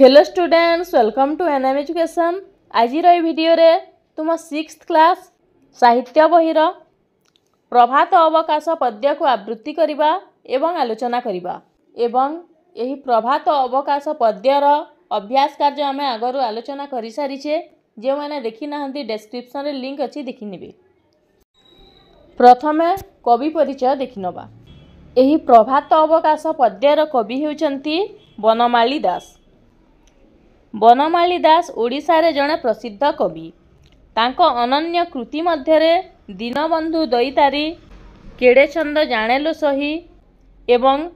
Hello students, welcome to NM education. आज video रे तुम 6th क्लास साहित्य बहिर प्रभात अवकाश पद्य को आवृत्ति करवा एवं आलोचना करवा एवं यही प्रभात अवकाश पद्यर अभ्यास कार्य आम आगर आलोचना कर सारीचे। जो मैंने देखी ना डिस्क्रिप्शन रे लिंक अच्छी देखी नेबे। प्रथमे कवि परिचय देखि नबा। यही प्रभात अवकाश पद्यर कवि हेउचंती बनमाली दास। बनमाली दास ओडिशा रे जड़े प्रसिद्ध कवि। तांको अनन्य कृति मध्यरे दीनबंधु दईतारी, केड़े छंद जानेलो सही एवं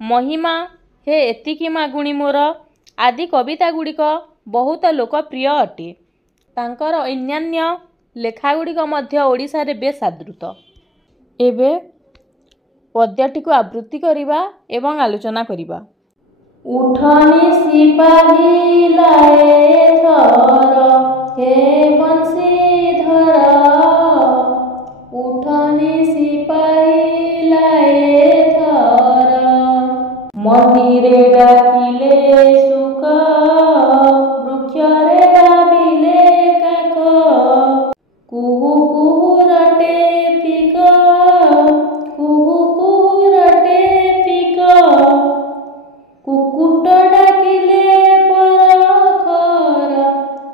महिमा हे एतिकी मागुणी मोर आदि कविता गुड़िक बहुत लोकप्रिय अटे। तांकर अन्यान्य लेखा गुड़िक मध्य ओडिशा रे बेस आदृत। एबे पद्यटी को आवृत्ति करिबा एवं आलोचना करिबा। उठनी सिपाही लाए थर हे बंशीधर, उठनी सिपाही लाए थर, मंदिरे डाकिले सुख, वृक्षरे दाबिले काक, कुहू कुहू रटे पिक, कुहू कुहू रटे पिक, कुकुट डाकिले परखर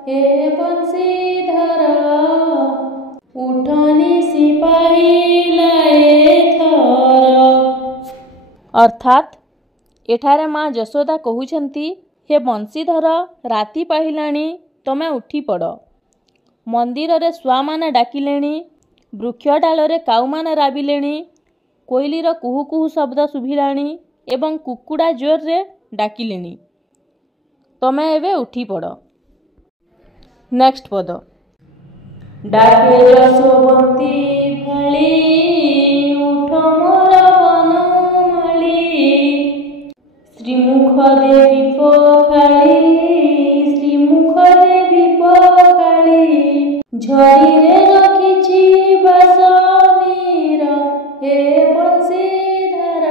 हे बंशीधर, उठनी सिपाही लाए थर। अर्थात एठारे माँ जशोदा कहउछंती, हे बंशीधर, राति पाहिलाणी, तमे उठी पड़। मंदिर रे श्वा माने डाकिलेणी, वृक्ष डालरे काऊ माने राबिलेणी, कोइलीर कुहू कुहू शब्द शुभिलाणी एवं कुकुड़ा जोर रे डाकिलेणी, तमे एबे उठी पड़। नेक्स्ट पद। डाके जशोवंती भाली, उठ मोर बनमाली, श्रीमुख देवी पखाली, श्रीमुख देवी पखाली, झरी रे रखिछि बासमीर हे बंशीधर,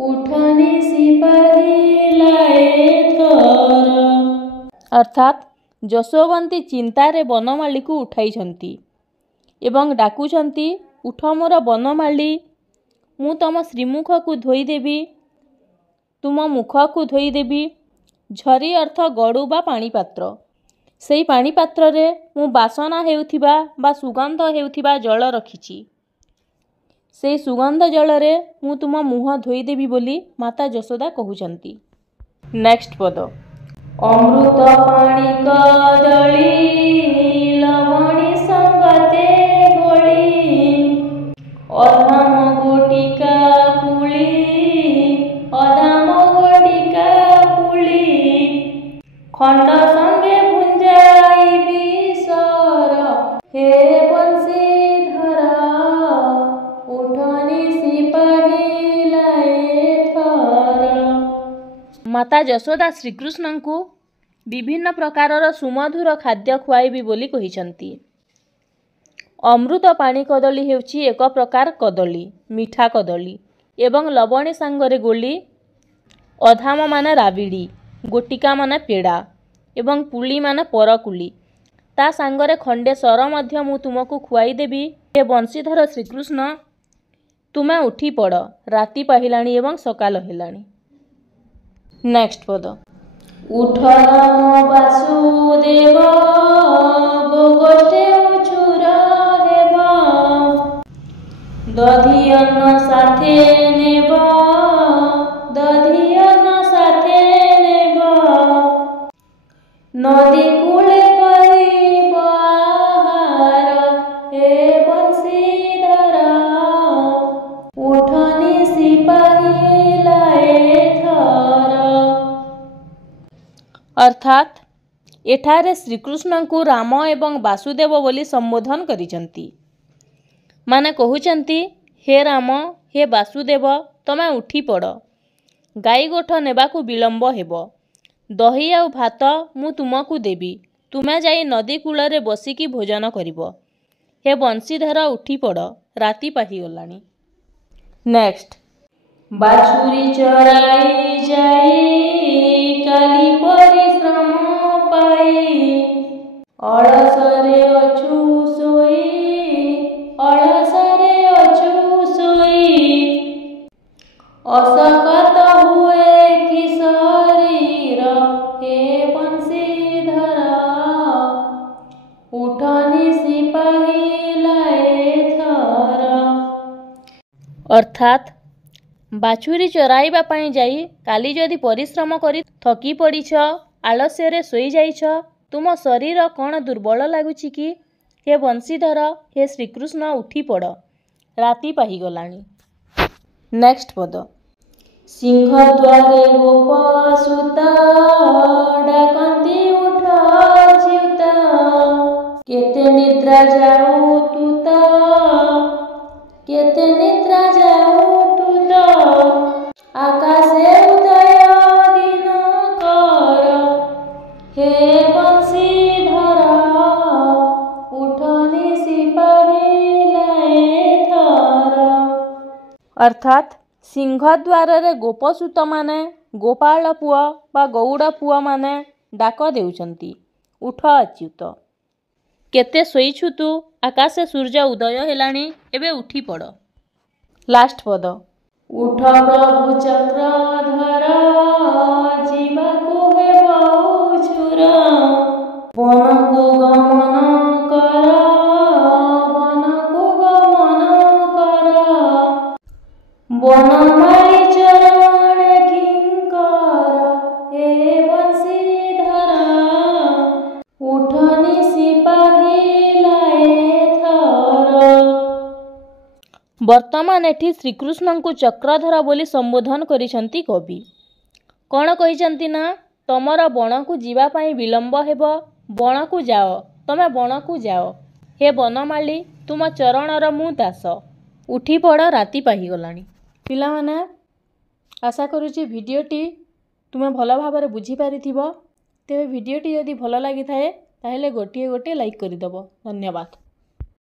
उठनी सिपाही लाए थर। अर्थात जशोवंती चिंतारे बनमाली को उठाइछंती एवं डाकुछंती, उठ मोर बनमाली, मु तम श्रीमुख को धोईदेवी, तुम मुख को धोईदेवी। झरी अर्थ गड़ू बा पानी पात्र। सेई पानी पात्र रे मु बासना हेउथिबा बा सुगंध हेउथिबा जल रखिछि। सेई सुगंध जल रे मु तुम मुह धोईदेवी बोली माता जशोदा कहउछंती। नेक्स्ट पद। अमृत पाणी कदली, लवणी संगते गोली, अधाम गोटिका पुली, अधाम गोटिका पुली, खंड संगे भुंजाई बिसर हे बंशीधर, उठनी सिपाही लाए थर। माता जशोदा श्रीकृष्ण को विभिन्न प्रकारर सुमधुर खाद्य खुआइबी बोली कहिछंती। अमृत पानी कदली हेउछि एक प्रकार कदली, मीठा कदली एवं लवणी सांगरे गोली, अधाम माने राबिड़ी, गोटिका माने पेड़ा एवं पुली माने परकुली, ता सांगरे खंडे सर मध्य मु तुमको खुआई देबी हे बंशीधर श्रीकृष्ण, तुमे उठी पड़, राति पाहिलाणी एवं सकाल हेलाणी। नेक्स्ट पद। उठ राम वासुदेव, गोगोष्ठे उछुर हेब, दधी अन्न साथे नेब, दधी अन्न साथे नेब, नदी कूले करिब आहार हे बंशीधर, उठनी सिपाही लाए थर। अर्थात एठारे श्रीकृष्ण को राम एवं वासुदेव बोली संबोधन करिसंती। माने कहउचंती, हे राम, हे वासुदेव, तमे उठी पड़, गाई गोठ नेबाकू विलंब हेब, दही आउ भात मु तुमको देबी, तुमे जाई नदी कूलरे बसिकी भोजन करिब, हे बंशीधर उठी पड़, राति पाहिगलाणी। नेक्स्ट। बाछुरी चराई जाई अर्थात बाछुरी चराइबा पाई जाई काली जदि परिश्रम करी थकी पड़ीछ आलस्ୟରେ शोई जाइछ तुम शरीर कौन दुर्बल लगुच कि हे बंशीधर हे श्रीकृष्ण उठी पड़ राति पाहीगलाणी। नेक्स्ट पद सिंहद्वारे गोपसुता डाकंती उठ अच्युता केते निद्रा जाऊ तुता केते निद्रा जाऊ तुता आकाशे उदय दिन कर हे बंशीधर उठनी सिपाही थर। अर्थात सिंहद्वार रे गोपसूत माने गोपाल पुआ बा गौड़ पुआ माने डाक देउचंती उठ अच्युत केते शोइछु तू आकाशे सूर्य उदय हेलाणी एबे उठी पड़। लास्ट पद उठ प्रभु चक्रधर जीवाकु हेबौ छुर वनकु गमन कर वनकु गमन कर वनमाली चरण किंकर हे बंशीधर उठनी सिपाही लाए थर। वर्तमान एठी श्रीकृष्ण को चक्रधर बोली संबोधन करिसंती कवि। कौन कहिसंती ना तमर बण को जीवा पाई विलंब हेब बण को जाओ तमे बण को जाओ हे बनमाली तुम चरणर मु दास उठी पड़ राति पाहीगलाणी। पिला माने आशा करुछि भिडियोटी तुमे भल भाव बुझी पारिथिबो। तेबे भिडियोटी यदि भल लागि थाए ताहेले गोटे लाइक करिदबो। धन्यवाद।